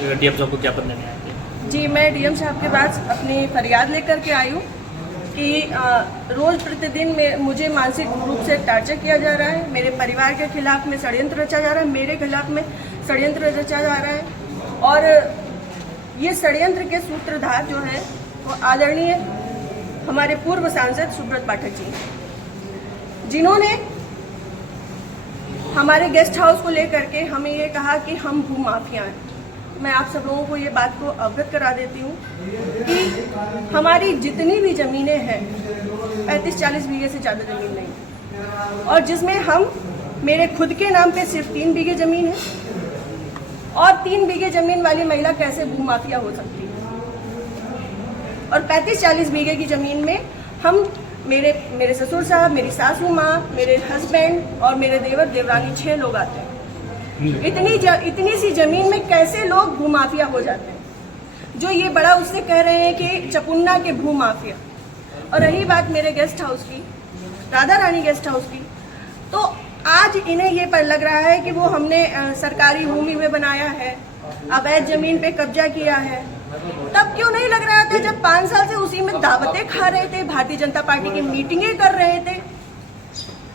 DM साहब को ज्ञापन देने आए थे? जी, मैं डीएम साहब के पास अपनी फरियाद लेकर के आई हूँ कि रोज़ प्रतिदिन में मुझे मानसिक रूप से टार्चर किया जा रहा है। मेरे परिवार के खिलाफ में षड्यंत्र रचा जा रहा है, मेरे खिलाफ में षड्यंत्र रचा जा रहा है। और ये षड्यंत्र के सूत्रधार जो है वो आदरणीय हमारे पूर्व सांसद सुब्रत पाठक जी, जिन्होंने हमारे गेस्ट हाउस को लेकर के हमें ये कहा कि हम भूमाफिया हैं। मैं आप सब लोगों को ये बात को अवगत करा देती हूँ कि हमारी जितनी भी ज़मीनें हैं 35-40 बीघे से ज़्यादा ज़मीन नहीं, और जिसमें हम मेरे खुद के नाम पे सिर्फ 3 बीघे ज़मीन है। और 3 बीघे ज़मीन वाली महिला कैसे भूमाफिया हो सकती है? और 35-40 बीघे की ज़मीन में हम मेरे ससुर साहब, मेरी सासू माँ, मेरे हस्बैंड और मेरे देवर देवरानी 6 लोग आते हैं। इतनी सी जमीन में कैसे लोग भूमाफिया हो जाते हैं? जो ये बड़ा उससे कह रहे हैं कि चपुन्ना के भूमाफिया। और रही बात मेरे गेस्ट हाउस की, राधा रानी गेस्ट हाउस की, तो आज इन्हें ये पर लग रहा है कि वो हमने सरकारी भूमि में बनाया है, अवैध जमीन पे कब्जा किया है। तब क्यों नहीं लग रहा था जब 5 साल से उसी में दावतें खा रहे थे, भारतीय जनता पार्टी की मीटिंगें कर रहे थे,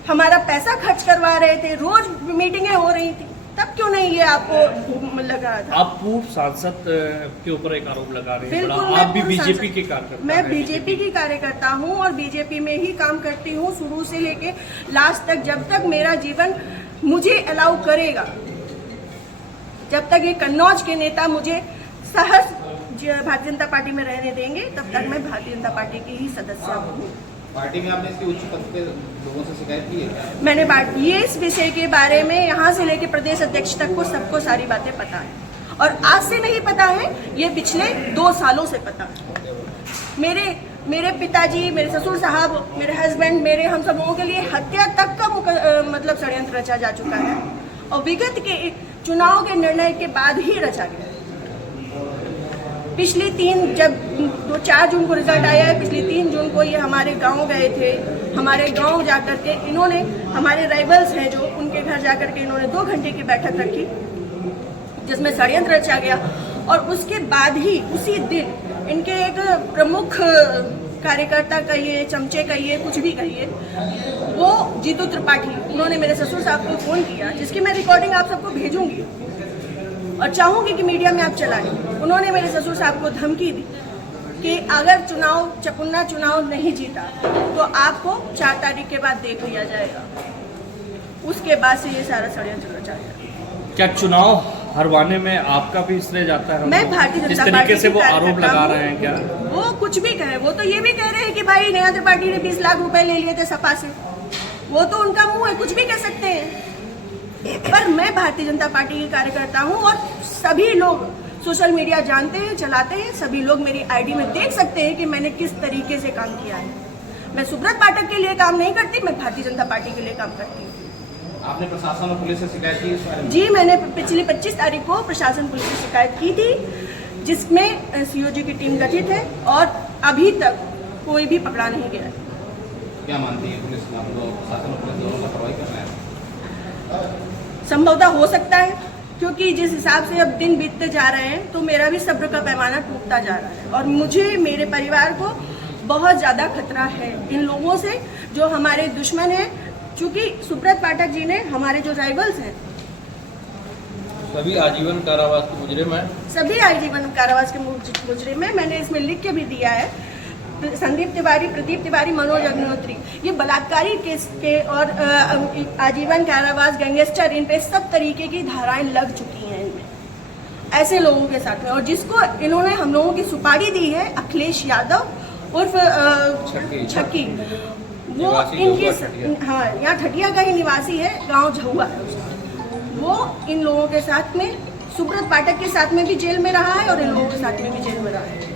हमारा पैसा खर्च करवा रहे थे, रोज मीटिंगें हो रही थी? तब क्यों नहीं ये आपको लग रहा था? आप पूर्व सांसद के ऊपर एक आरोप लगा रहे हैं। बिल्कुल, आप भी बीजेपी के कार्यकर्ता? मैं बीजेपी की कार्यकर्ता हूँ और बीजेपी में ही काम करती हूँ शुरू से लेके लास्ट तक, जब तक मेरा जीवन मुझे अलाउ करेगा, जब तक ये कन्नौज के नेता मुझे सहज भारतीय जनता पार्टी में रहने देंगे, तब तक मैं भारतीय जनता पार्टी की ही सदस्य हूँ। पार्टी में आपने इसके उच्च पद पे लोगों से शिकायत की है क्या? मैंने ये इस विषय के बारे में यहाँ से लेके प्रदेश अध्यक्ष तक को सबको सारी बातें पता है, और आज से नहीं पता है, ये पिछले 2 सालों से पता है। मेरे पिताजी, मेरे ससुर साहब, मेरे हस्बैंड, मेरे हम सब लोगों के लिए हत्या तक का मतलब षड्यंत्र रचा जा चुका है, और विगत के चुनाव के निर्णय के बाद ही रचा गया। पिछली 4 जून को रिजल्ट आया है, पिछली 3 जून को ये हमारे गांव गए थे। हमारे गांव जाकर के इन्होंने, हमारे राइवल्स हैं जो, उनके घर जाकर के इन्होंने 2 घंटे की बैठक रखी जिसमें षड्यंत्र रचा गया। और उसके बाद ही उसी दिन इनके एक प्रमुख कार्यकर्ता कहिए, चमचे कहिए, कुछ भी कहिए, वो जीतू त्रिपाठी, उन्होंने मेरे ससुर साहब को फ़ोन किया, जिसकी मैं रिकॉर्डिंग आप सबको भेजूंगी और चाहूंगी कि मीडिया में आप चलाएं। उन्होंने मेरे ससुर साहब को धमकी दी कि अगर चपुन्ना चुनाव नहीं जीता तो आपको 4 तारीख के बाद देख लिया जाएगा। उसके बाद से ये सारा षड्यंत्र रचा गया। क्या चुनाव हरवाने में आपका भी श्रेय जाता है? मैं भारतीय जनता पार्टी, इस तरीके से वो आरोप लगा रहे हैं क्या? वो कुछ भी कहे, वो तो ये भी कह रहे हैं कि भाई नया त्रिपाठी ने 20 लाख रुपए ले लिए थे सपा से। वो तो उनका मुंह है, कुछ भी कह सकते हैं। पर मैं भारतीय जनता पार्टी की कार्यकर्ता हूँ, और सभी लोग सोशल मीडिया जानते हैं, चलाते हैं, सभी लोग मेरी आईडी में देख सकते हैं कि मैंने किस तरीके से काम किया है। मैं सुब्रत पाठक के लिए काम नहीं करती, मैं भारतीय जनता पार्टी के लिए काम करती हूँ। आपने प्रशासन और पुलिस से शिकायत की इस बारे में? जी, मैंने पिछली 25 तारीख को प्रशासन पुलिस से शिकायत की थी, जिसमें सीओजी की टीम गठित है, और अभी तक कोई भी पकड़ा नहीं गया है। क्या मानती है पुलिस, प्रशासन और पुलिस दोनों लापरवाही कर रहे हैं? संभवतः हो सकता है, क्योंकि जिस हिसाब से अब दिन बीतते जा रहे हैं तो मेरा भी सब्र का पैमाना टूटता जा रहा है, और मुझे, मेरे परिवार को बहुत ज़्यादा खतरा है इन लोगों से जो हमारे दुश्मन हैं। क्योंकि सुब्रत पाठक जी ने, हमारे जो राइवल्स हैं, सभी आजीवन कारावास के मुजरिम हैं। सभी आजीवन कारावास के मुजरिम हैं। मैंने इसमें लिख के भी दिया है, संदीप तिवारी, प्रदीप तिवारी, मनोज अग्निहोत्री, ये बलात्कारी केस के और आजीवन कारावास, गैंगस्टर, इन पे सब तरीके की धाराएं लग चुकी हैं इनमें, ऐसे लोगों के साथ में। और जिसको इन्होंने हम लोगों की सुपारी दी है, अखिलेश यादव उर्फ छक्की, वो इनके, हाँ, यहाँ ठटिया का ही निवासी है, गांव झहुआ है उसका। वो इन लोगों के साथ में, सुब्रत पाठक के साथ में भी जेल में रहा है, और इन लोगों के साथ में भी जेल में रहा है,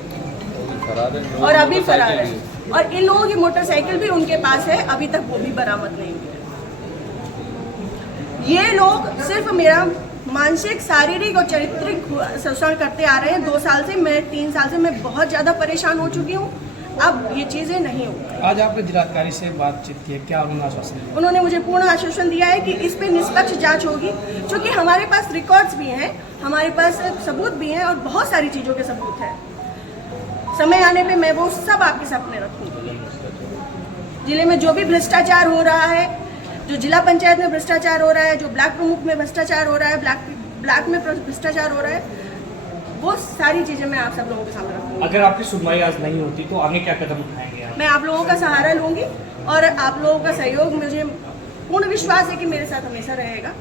और अभी फरार है। और इन लोगों की मोटरसाइकिल भी उनके पास है, अभी तक वो भी बरामद नहीं हुई है। ये लोग सिर्फ मेरा मानसिक, शारीरिक और चारित्रिक शोषण करते आ रहे हैं 2 साल से। मैं 3 साल से मैं बहुत ज़्यादा परेशान हो चुकी हूँ। अब ये चीज़ें नहीं होंगी। आज आपने जिलाधिकारी से बातचीत की है, क्या उन्होंने आश्वासन दिया? उन्होंने मुझे पूर्ण आश्वासन दिया है कि इस पे निष्पक्ष जांच होगी, क्योंकि हमारे पास रिकॉर्ड्स भी हैं, हमारे पास सबूत भी हैं और बहुत सारी चीज़ों के सबूत हैं। समय आने पे मैं वो सब आपके सामने रखूंगी। जिले में जो भी भ्रष्टाचार हो रहा है, जो जिला पंचायत में भ्रष्टाचार हो रहा है, जो ब्लॉक प्रमुख में भ्रष्टाचार हो रहा है, ब्लॉक में भ्रष्टाचार हो रहा है, वो सारी चीज़ें मैं आप सब लोगों के सामने रखूंगी। अगर आपकी सुनवाई आज नहीं होती तो आगे क्या कदम उठाएंगे आप? मैं आप लोगों का सहारा लूंगी और आप लोगों का सहयोग, मुझे पूर्ण विश्वास है कि मेरे साथ हमेशा रहेगा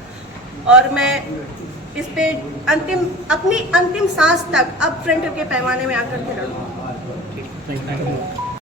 और मैं इस पे अपनी अंतिम सांस तक अब फ्रंट के पैमाने में आकर के लड़ूंगी। Thank you.